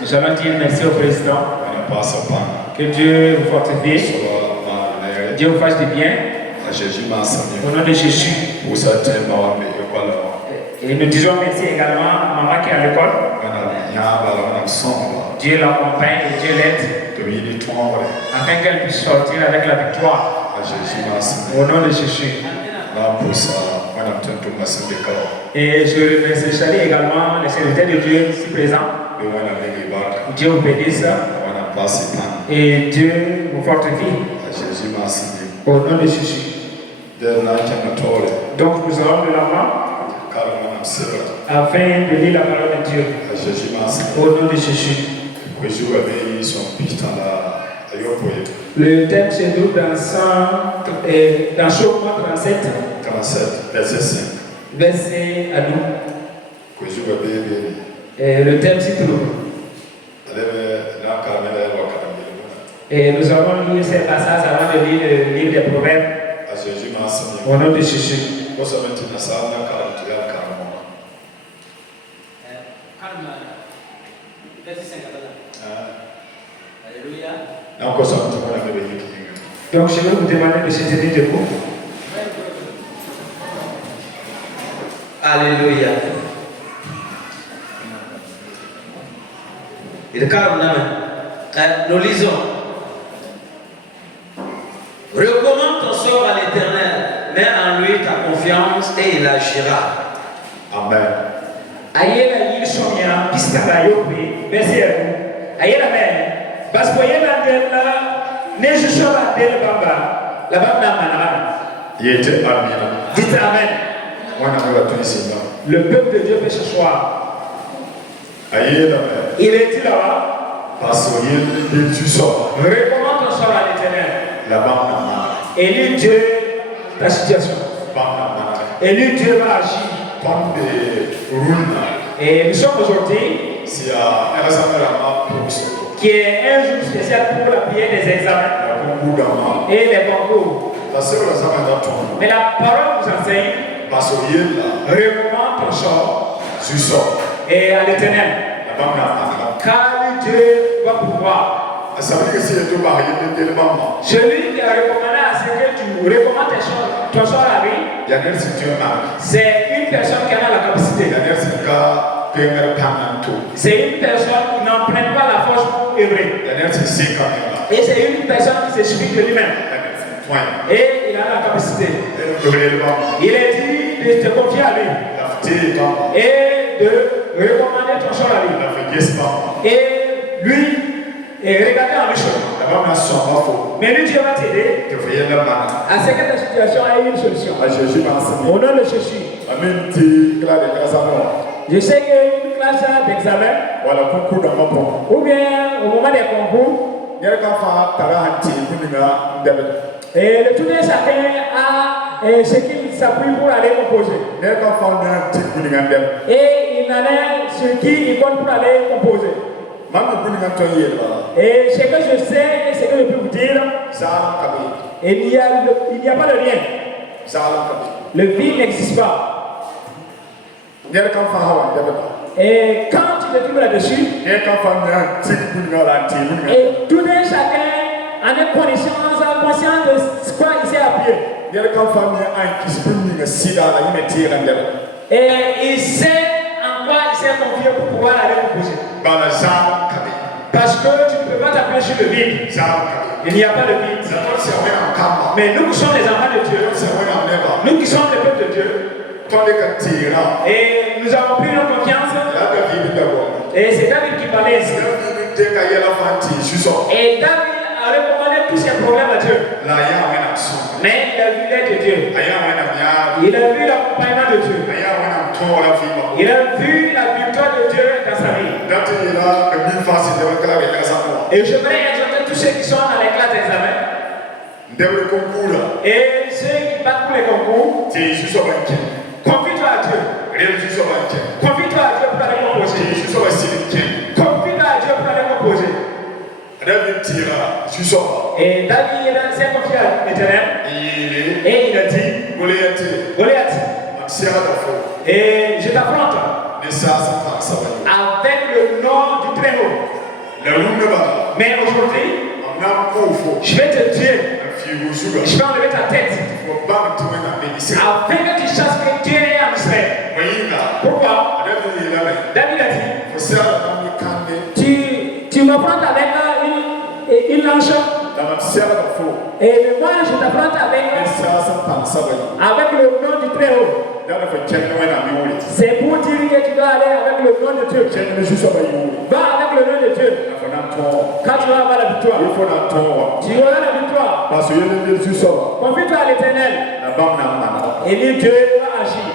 Nous allons dire merci au président. Que Dieu vous fortifie. Dieu vous fasse du bien. Au nom de Jésus. Et nous disons merci également à maman qui est à l'école. Dieu l'accompagne et Dieu l'aide. Afin qu'elle puisse sortir avec la victoire. Au nom de Jésus. Et je remercie salue également les serviteurs de Dieu ici présents. Dieu vous bénisse. Et Dieu vous fortifie. Au nom de Jésus. Donc nous allons de l'avant afin de lire la parole de Dieu. Au nom de Jésus. Le texte se trouve dans Chauffement 37, verset à nous. Et le thème s'y trouve. Et nous allons lire ces passages avant de lire le livre des Proverbes. Au nom de Jésus. Donc je vais vous demander de se tenir debout. Alléluia. Nous lisons. Recommande ton sort à l'Éternel, mets en lui ta confiance et il agira. Amen. Ayela yisomya piskala yope merci à vous. Ayela men parce que yela della ne je sera del baba la baba manana. Yete amen. Dites amen. Le peuple de Dieu fait ce soir. Il est là-bas. Parce que tu sors. Recommande ton sort à l'Éternel. Et lui Dieu ta situation. Et lui Dieu va agir. Et nous sommes aujourd'hui qui est un jour spécial pour la prière des examens et les concours. Mais la parole nous enseigne recommande ton sort et à l'Éternel. Car Dieu va pouvoir. Celui qui a recommandé à ce que tu recommandes ton sort à lui, c'est une personne qui a la capacité. C'est une personne qui n'emprunte pas la force pour œuvrer. Et c'est une personne qui se suffit de lui-même. Et il a la capacité. Il est dit de te confier à lui. Et de recommander ton sort à lui. Et lui, regarder en lui. Mais lui, Dieu va t'aider à ce que ta situation ait une solution. Au nom de Jésus. Je sais qu'il y a une classe d'examen. Ou bien au moment des concours. Et le tout de chacun a ce qu'il s'appuie pour aller composer. Et il en a ce qu'il compte pour aller composer. Et ce que je sais et ce que je peux vous dire, il n'y a pas de lien. Le vide n'existe pas. Et quand tu te trouves là-dessus, et tout un chacun en est conscient de quoi il s'est appuyé. Et il sait en quoi il s'est confié pour pouvoir aller composer. Parce que tu ne peux pas t'appuyer sur le vide. Il n'y a pas de vide. Mais nous qui sommes les enfants de Dieu, nous qui sommes le peuple de Dieu, et nous avons pris notre confiance. Et c'est David qui parlait ici. Et David a recommandé tous ses problèmes à Dieu. Mais il a vu l'aide de Dieu. Il a vu l'accompagnement de Dieu. Il a vu la victoire de Dieu dans sa vie. Et je voudrais exhorter tous ceux qui sont dans les classes d'examen. Et ceux qui battent pour les concours. Confie-toi à Dieu. Confie-toi à Dieu pour aller composer. Confie-toi à Dieu pour aller composer. Et David s'est confié à l'Éternel. Et il a dit Goliath, et je t'affronte avec le Très-Haut. Mais aujourd'hui, je vais te tuer. Je vais enlever ta tête. Afin que tu saches que Dieu est en Israël. Pourquoi? David a dit, tu m'affrontes avec une lance. Et moi je t'affronte avec le nom du Très-Haut. C'est pour dire que tu dois aller avec le nom de Dieu. Va avec le nom de Dieu. Quand tu vas avoir la victoire, tu auras la victoire. Confie-toi à l'Éternel. Et lui, Dieu va agir.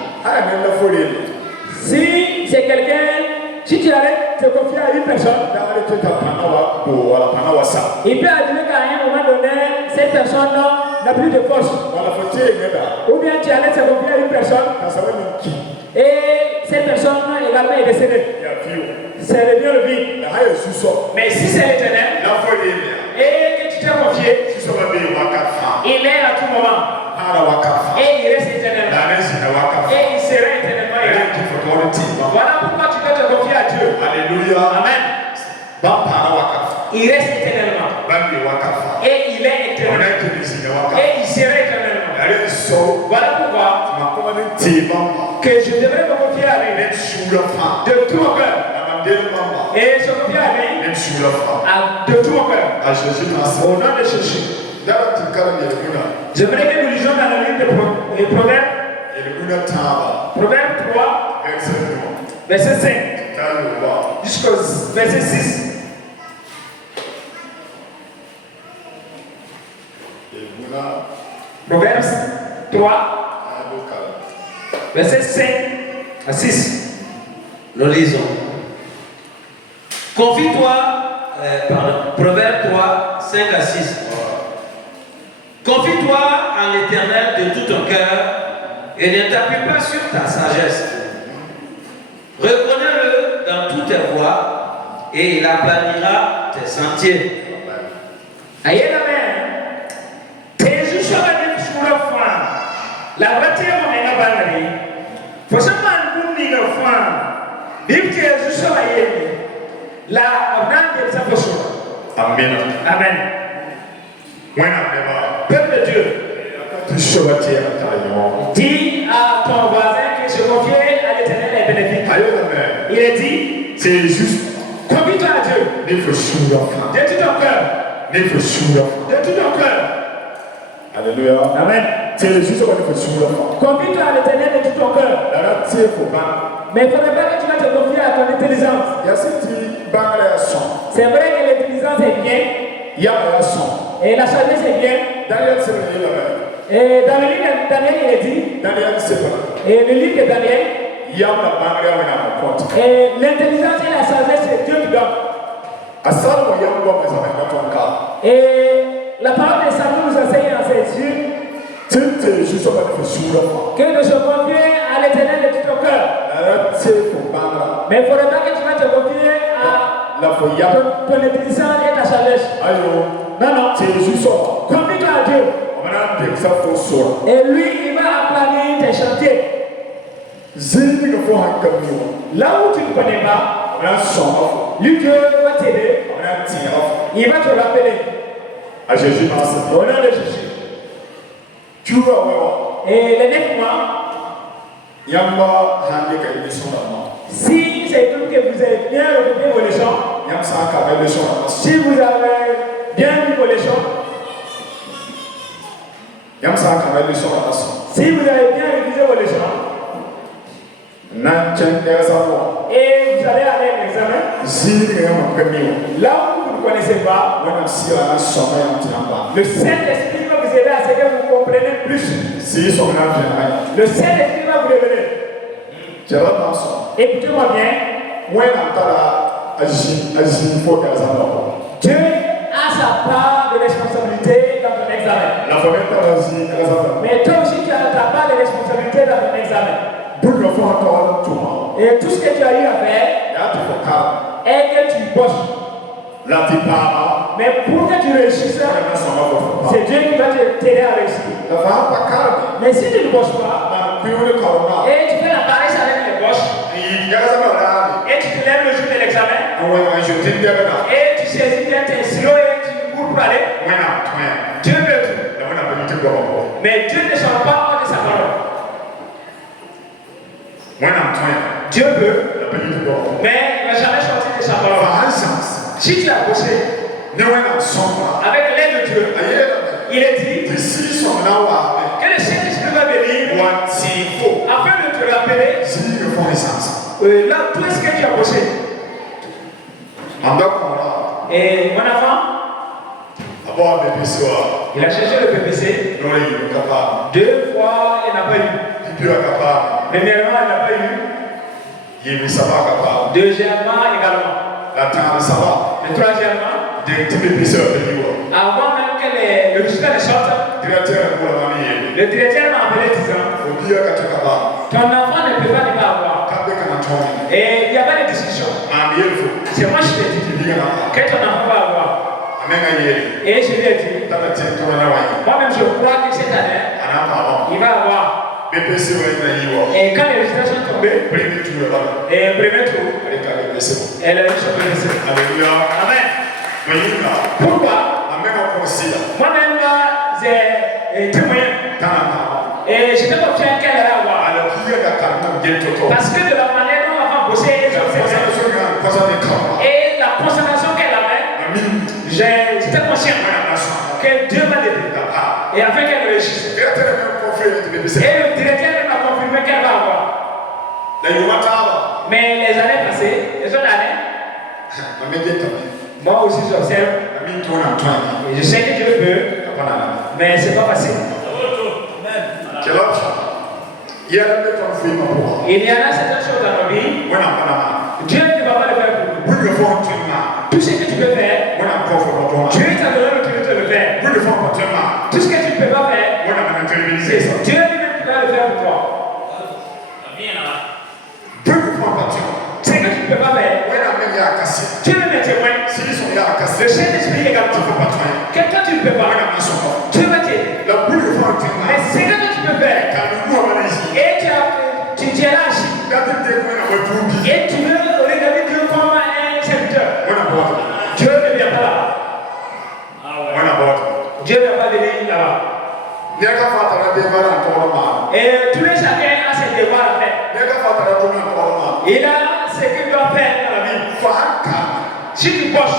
Si c'est quelqu'un, si tu arrêtes de te confier à une personne, il peut arriver qu'à un moment donné, cette personne n'a plus de force. Ou bien tu arrêtes de te confier à une personne et cette personne également est décédée. C'est le Dieu le vide. Mais si c'est l'Éternel et que tu t'es confié, il est à tout moment. Et il reste éternellement. Et il sera éternellement. Voilà pourquoi tu dois te confier à Dieu. Alléluia. Amen. Il reste éternellement. Et il est éternellement. Et il sera éternellement. Voilà pourquoi que je devrais me confier à lui de tout mon cœur. Et se confier à lui de tout mon cœur. Au nom de Jésus. J'aimerais que nous lisions dans le livre de Proverbes. Proverbe 3, verset 5 jusqu'au verset 6. Proverbes 3, verset 5 à 6. Nous lisons. Confie-toi, Proverbe 3, 5 à 6. Confie-toi en l'Éternel de tout ton cœur et ne t'appuie pas sur ta sagesse. Reconnais-le dans toutes tes voies et il aplanira tes sentiers. Aïe la main. Jésus sera dit sur le fond. La voiture on est dans la vie. Faut seulement nous dire le fond. Vive Jésus sera dit. La avenante de sa posture. Amen. Amen. Peuple de Dieu. Dis à ton voisin que se confier à l'Éternel est bénéfique. Il est dit, c'est juste confie-toi à Dieu. de tout ton cœur. De tout ton cœur. Alléluia. Amen. C'est juste confie-toi à l'Éternel de tout ton cœur. Mais il ne faudrait pas que tu vas te confier à ton intelligence. C'est vrai que l'intelligence est bien. Et la sagesse est bien. Et dans le livre de Daniel, il est dit. Et le livre de Daniel. Et l'intelligence et la sagesse, c'est Dieu qui donne. Et la parole de Samuel nous enseigne en ces yeux que de se confier à l'Éternel de tout ton cœur. Mais il ne faudrait pas que tu vas te confier à ton intelligence et ta sagesse. Non, non. Confie-toi à Dieu. Et lui, il va aplanir tes chantiers. Là où tu ne connais pas, lui, Dieu va t'aider. Il va te rappeler. À Jésus, au nom de Jésus. Et les 9 mois, si c'est tout que vous avez bien occupé vos leçons, si vous avez bien lu vos leçons, si vous avez bien révisé vos leçons, et vous allez aller à l'examen, là où vous ne connaissez pas, le Saint-Esprit va vous aider à ce que vous compreniez plus. Le Saint-Esprit va vous révéler. Écoutez-moi bien. Dieu a sa part de responsabilité dans ton examen. Mais toi aussi tu as ta part de responsabilité dans ton examen. Et tout ce que tu as eu à faire est que tu bosses. Mais pour que tu réussisses, c'est Dieu qui va t'aider à réussir. Mais si tu ne bosses pas, et tu fais la paresse avec les poches, et tu te lèves le jour de l'examen, Et tu saisis bien tes stylos et tu cours pour aller. Dieu veut tout. Mais Dieu ne sort pas hors de sa parole. Dieu veut, mais il ne va jamais sortir de sa parole. Si tu as bossé avec l'aide de Dieu, il est dit que le Saint-Esprit va venir afin de te rappeler là tout ce que tu as bossé. Et mon enfant, il a cherché le PPC. 2 fois, il n'a pas eu. Premièrement, il n'a pas eu. Deuxièmement, également. Et troisièmement, avant même que le résultat ne sorte, le directeur m'a appelé disant ton enfant ne peut pas avoir. Et il n'y a pas de discussion. C'est moi qui t'ai dit que ton enfant va avoir. Et je lui ai dit, moi-même je crois que cette année, il va avoir. Et quand les résultats sont tombés, et premier tour, elle a eu son PPC. Alléluia. Amen. Pourquoi? Moi-même, j'ai témoigné. Et je n'ai pas obtenu qu'elle allait avoir. Parce que de la manière dont on va bosser, et la concentration qu'elle avait, j'étais conscient que Dieu m'a aidé. Et afin qu'elle réussisse. Et le directeur m'a confirmé qu'elle va avoir. Mais les années passées, les autres années, moi aussi j'observe. Et je sais que Dieu peut, mais c'est pas facile. Il y en a certaines choses dans nos vies. Dieu ne va pas le faire pour nous. Tout ce que tu peux faire, Dieu t'a donné l'autorité de le faire. Tout ce que tu ne peux pas faire, c'est ça. Dieu lui-même qui va le faire pour toi. Ce que tu ne peux pas faire, Dieu le met témoin. Le Saint-Esprit également. Quelqu'un tu ne peux pas, Dieu va t'aider. Mais ce que tu peux faire, et tu es là assis, et tu veux regarder Dieu comme un serviteur. Dieu ne vient pas là. Dieu ne va pas venir là-bas. Et tous les chacun a ses devoirs à faire. Il a ce qu'il doit faire dans la vie. Si tu bosses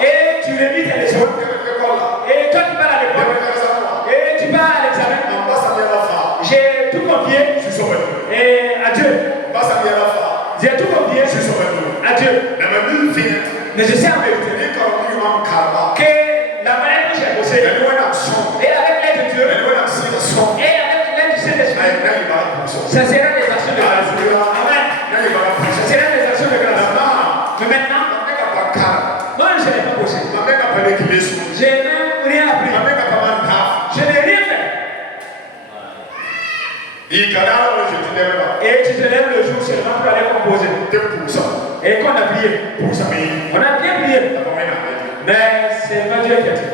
et tu révises tes leçons, et toi tu pars à l'école, et tu pars à l'examen, j'ai tout confié et à Dieu. J'ai tout confié à Dieu. Mais je sais en vérité que la manière que j'ai bossé, et avec l'aide de Dieu, et avec l'aide du Saint-Esprit, ça sera des actions de grâce. Amen. Ça sera des actions de grâce. Mais maintenant, moi je n'ai pas bossé. Je n'ai rien appris. Je n'ai rien fait. Et tu te lèves le jour seulement pour aller composer. Et qu'on a prié. On a bien prié. Mais c'est pas Dieu qui a dit.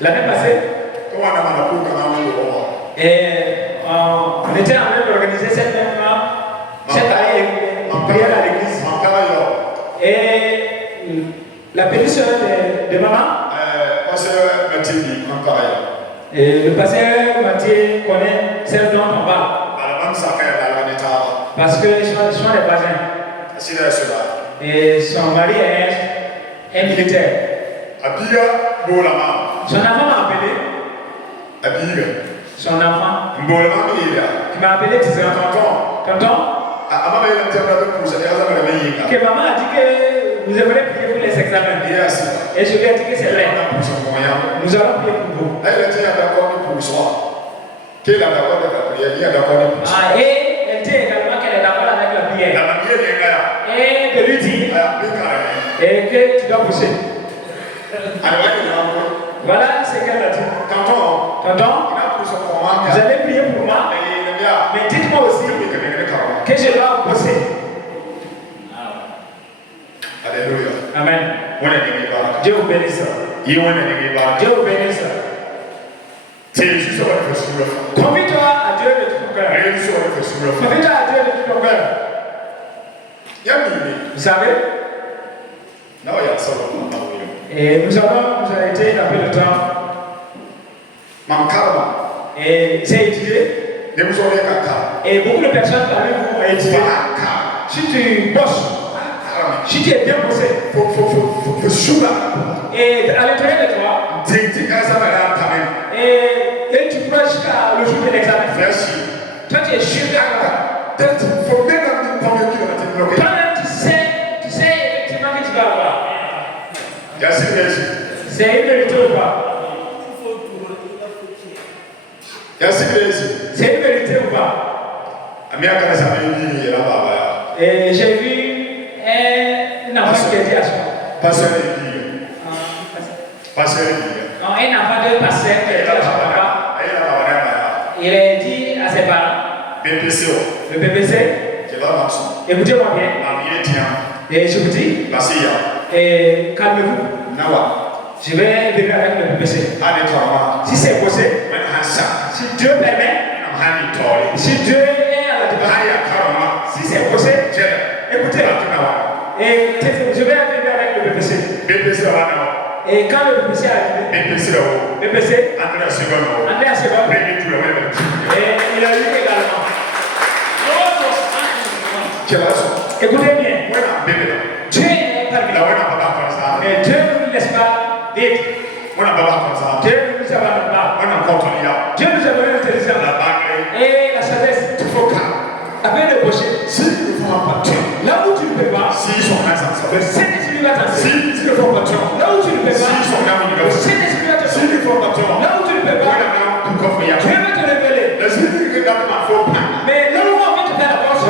L'année passée, et on était en train d'organiser cette prière à l'église. Et la pétition de maman, et le pasteur Mathieu connaît celle dont on parle. Parce que ils sont des voisins. Et son mari est un militaire. Son enfant m'a appelé. Son enfant qui m'a appelé disant tonton, que maman a dit que vous aimeriez prier pour les examens. Et je lui ai dit que c'est vrai. Nous allons prier pour vous. Et elle dit également qu'elle est d'accord avec la prière. Et de lui dire et que tu dois pousser. Voilà ce qu'elle a dit. Tonton, vous allez prier pour moi, mais dites-moi aussi que je dois bosser. Alléluia. Amen. Dieu vous bénisse. Dieu vous bénisse. Confie-toi à Dieu de tout cœur. Confie-toi à Dieu de ton cœur. Vous savez? Et nous avons été dans peu de temps. Et c'est étudié. Et beaucoup de personnes parmi vous ont étudié. Si tu bosses, si tu es bien bossé, et à l'intérieur de toi, et tu pourras jusqu'à le jour de l'examen. Toi tu es sûr de toi. Toi-même tu sais effectivement que tu vas avoir. C'est une vérité ou pas? C'est une vérité ou pas? Et j'ai vu un enfant qui était à soi. Non, un enfant de pasteur qui était à son papa. Il a dit à ses parents, le BBC, écoutez-moi bien. Et je vous dis, et calmez-vous. Je vais venir avec le BBC. Si c'est possible, si Dieu permet, si Dieu est à la débat, si c'est possible, écoutez. Et je vais venir avec le BBC. Et quand le BBC arrive, BBC, André a seconde. Et il a eu également. Écoutez bien. Dieu est parmi nous. Et Dieu ne nous laisse pas vite. Dieu ne nous abandonne pas. Dieu nous a donné l'intelligence et la sagesse. Avec le boucher. Là où tu ne peux pas, le Saint-Esprit va t'enseigner. Là où tu ne peux pas, le Saint-Esprit va t'enseigner. Là où tu ne peux pas, Dieu va te révéler. Mais là où on va te faire la force,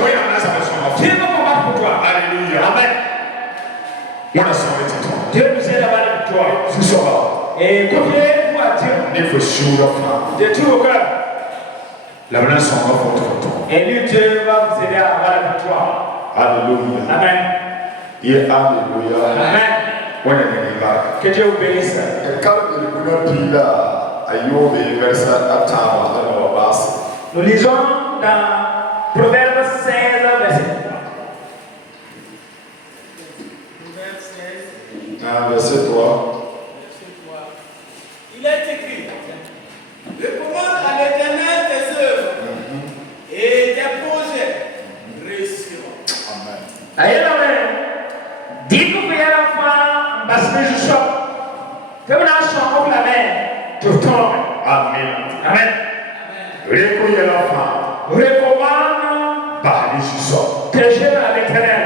Dieu va combattre pour toi. Alléluia. Amen. Dieu nous aide à avoir la victoire. Et confiez-vous à Dieu de tout vos cœurs. Et lui, Dieu va vous aider à avoir la victoire. Alléluia. Amen. Alléluia. Amen. Que Dieu vous bénisse. Nous lisons dans Proverbe 16, verset 3. Verset 3. Il est écrit: recommande à l'Éternel tes œuvres et tes projets réussiront. Amen. Digo que era fã, mas vejo só. Que eu não sou uma main, tu tome. Amen. Amen. Recommande tes jeux à l'Éternel.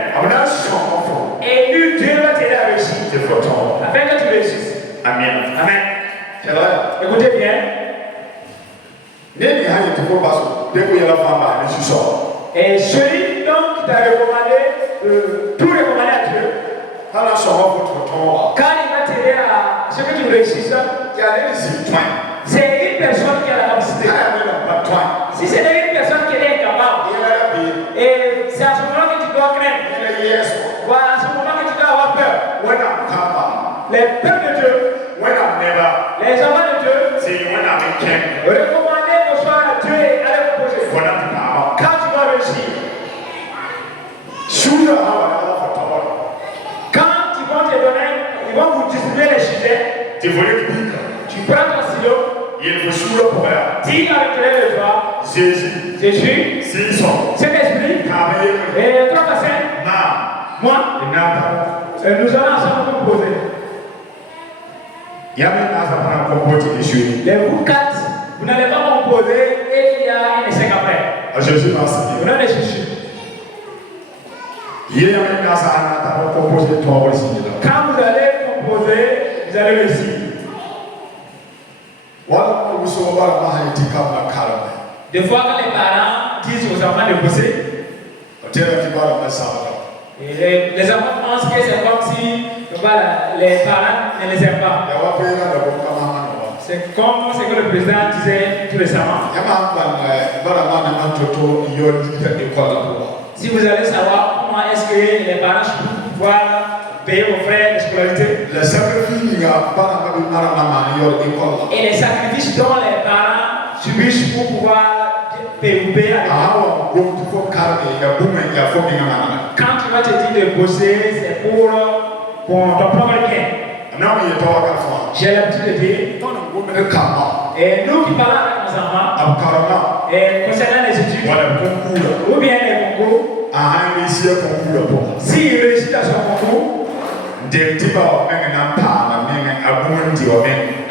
Et lui, Dieu va t'aider à réussir. Afin que tu réussisses. Amen. Amen. Écoutez bien. Et celui donc qui t'a recommandé, tout recommandé à Dieu, quand il va t'aider à ce que tu réussisses, c'est une personne qui a la capacité. Si c'est une personne qui est incapable, et c'est à ce moment que tu dois craindre. Voilà, à ce moment que tu dois avoir peur. Les peuples de Dieu, les enfants de Dieu, recommandez que soit à Dieu et à l'opposé. Quand tu vas réussir, quand ils vont te donner, ils vont vous distribuer les sujets, tu prends ton stylo, dis à l'intérieur de toi, Jésus, Saint-Esprit, et toi, Pasteur, moi, nous allons ensemble composer. Les vous quatre, vous n'allez pas composer et il y a un essai après. Vous n'allez chercher. Quand vous allez composer, vous allez réussir. Des fois, quand les parents disent aux enfants de bosser, et les enfants pensent que c'est comme si voilà, les parents ne les aiment pas. C'est comme ce que le président disait tout récemment. Si vous allez savoir comment est-ce que les parents peuvent pouvoir payer vos frais de scolarité, et les sacrifices dont les parents subissent pour pouvoir PUP. Quand tu vas te dire de bosser, c'est pour ton propre bien. J'ai l'habitude de dire, et nous qui parlons avec nos enfants, concernant les études, ou bien les concours, s'il réussit dans son concours,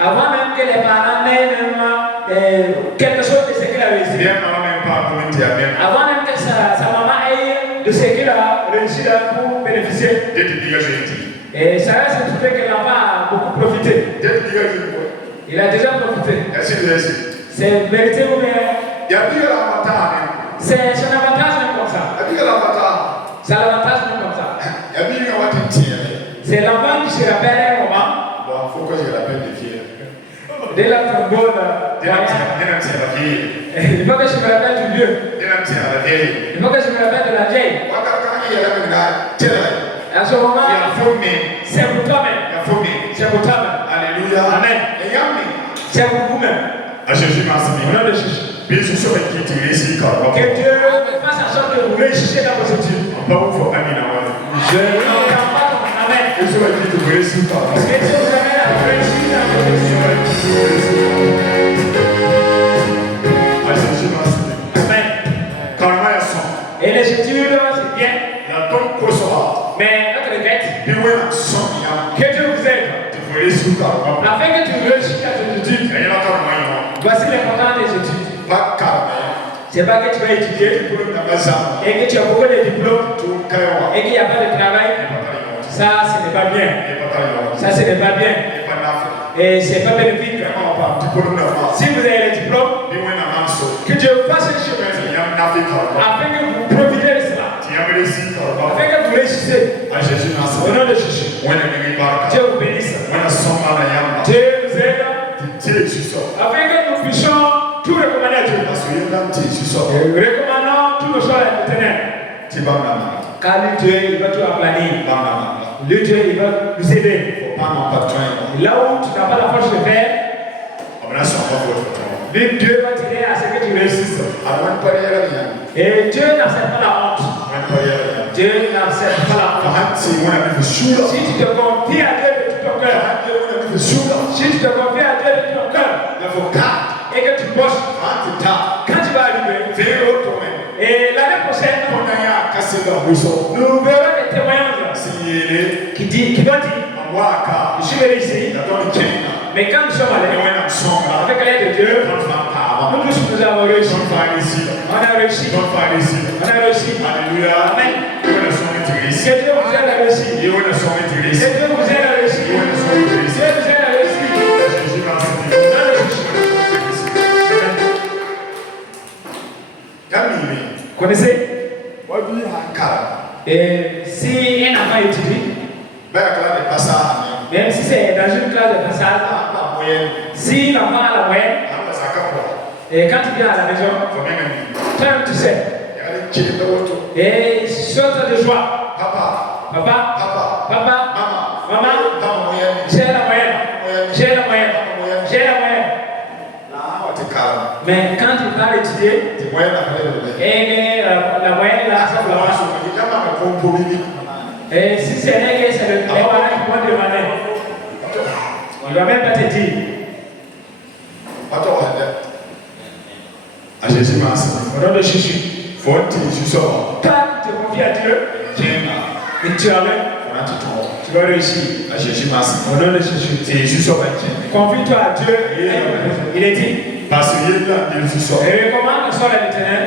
avant même que les parents n'aient même quelque chose de ce qu'il a réussi, avant même que sa maman ait de ce qu'il a réussi pour bénéficier, et ça reste trouvé que l'enfant a beaucoup profité. Il a déjà profité. C'est vérité ou bien c'est un avantage même comme ça. C'est l'avantage même comme ça. C'est l'enfant qui se rappelle un moment. Dès la trombone, il faut que je me rappelle du vieux. Il faut que je me rappelle de la vieille. À ce moment, c'est pour toi-même. C'est pour toi-même. Alléluia. Amen. C'est pour vous-même. À Jésus, merci. Au nom de Jésus. Que Dieu fasse en sorte que vous réussissiez dans vos études. Je n'entends pas ton amen. Que Dieu vous amène à réussir dans vos études. Amen. Et les études, c'est bien. Mais notre regrette, que Dieu vous aide. Afin que tu réussisses dans tes études. Voici l'important des études. C'est pas que tu vas étudier et que tu as beaucoup de diplômes et qu'il n'y a pas de travail. Ça, ce n'est pas bien. Ça, ce n'est pas bien. Et ce n'est pas bénéfique. Si vous avez les diplômes, que Dieu fasse un chemin afin que vous profitez de cela. Afin que vous réussissez. Au nom de Jésus. Dieu vous bénisse. Dieu vous aide. Afin que nous puissions tout recommander à Dieu. Recommandons tout le soir à l'éternel. Car lui Dieu, il va tout aplanir. Lui Dieu, il va nous aider. Là où tu n'as pas la force de faire, lui Dieu va t'aider à ce que tu réussisses. Et Dieu n'accepte pas la honte. Dieu n'accepte pas la honte. Si tu te confies à Dieu de tout ton cœur, si tu te confies à Dieu de tout ton cœur, et que tu bosses, quand tu vas arriver, et l'année prochaine, nous verrons des témoignages qui vont dire, je suis venu ici, mais quand nous sommes allés, avec l'aide de Dieu, nous tous nous avons réussi. On a réussi. On a réussi. Alléluia. Amen. Que Dieu vous aide à réussir. Que Dieu vous aide à réussir. Que Dieu vous aide à réussir. Connaissez? Et si un enfant étudie, même si c'est dans une classe de passage, si l'enfant a la moyenne, et quand il vient à la maison, toi-même tu sais, et il saute de joie. Papa, maman, j'ai la moyenne. Mais quand il va étudier, et la moyenne là, ça va. Et si c'est vrai que c'est les parents qui vont demander, il ne va même pas te dire. Au nom de Jésus. Toi, tu te confies à Dieu. Et tu as tu vas réussir. Au nom de Jésus. Confie-toi à Dieu. Il est dit. Et recommande le sort à l'éternel.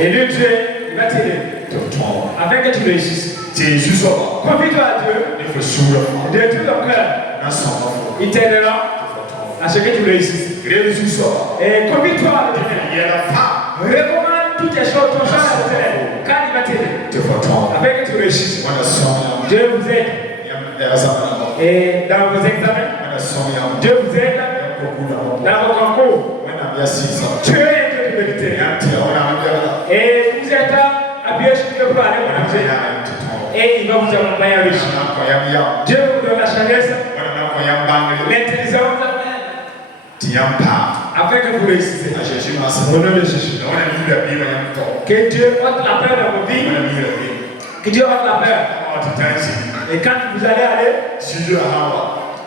Et lui, Dieu, il va t'aider. Afin que tu réussisses. Confie-toi à Dieu. De tout ton cœur. Il t'aidera à ce que tu réussisses. Et confie-toi à l'éternel. Recommande toutes tes choses, ton sort à l'éternel. Car il va t'aider. Afin que tu réussisses. Dieu vous aide. Et dans vos examens, Dieu vous aide. Dans vos concours, Dieu est Dieu de vérité. Et vous êtes appuyé sur Dieu pour aller vous amuser. Et il va vous accompagner à réussir. Dieu vous donne la sagesse, l'intelligence, afin que vous réussissiez. Au nom de Jésus. Que Dieu ôte la peur dans vos vies. Que Dieu ôte la peur. Et quand vous allez aller,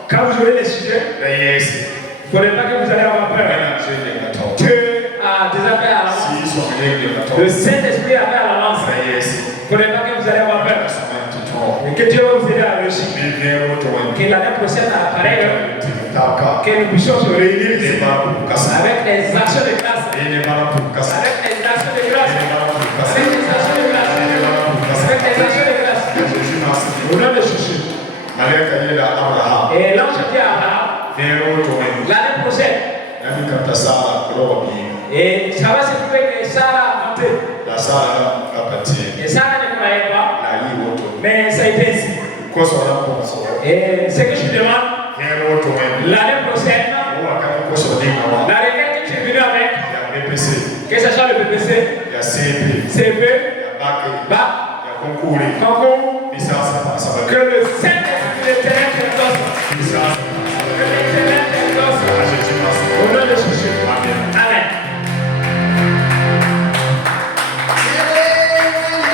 quand vous aurez les sujets, il ne faudrait pas que vous allez avoir peur. Dieu a déjà fait à l'avance. Le Saint-Esprit a fait à l'avance. Il ne faudrait pas que vous allez avoir peur. Et que Dieu va vous aider à réussir. Que l'année prochaine, à pareille heure, que nous puissions se réunir ici avec les actions de grâce. Avec les actions de grâce. Avec les actions de grâce. Avec les actions de grâce. Au nom de Jésus. Et l'ange dit à Abraham, l'année prochaine, et ça va se trouver que Sarah a monté. Et Sarah ne croyait pas, mais ça a été ainsi. Et ce que je demande, l'année prochaine, la requête que tu es venu avec, que ce soit le PPC, CP, BAC, concours,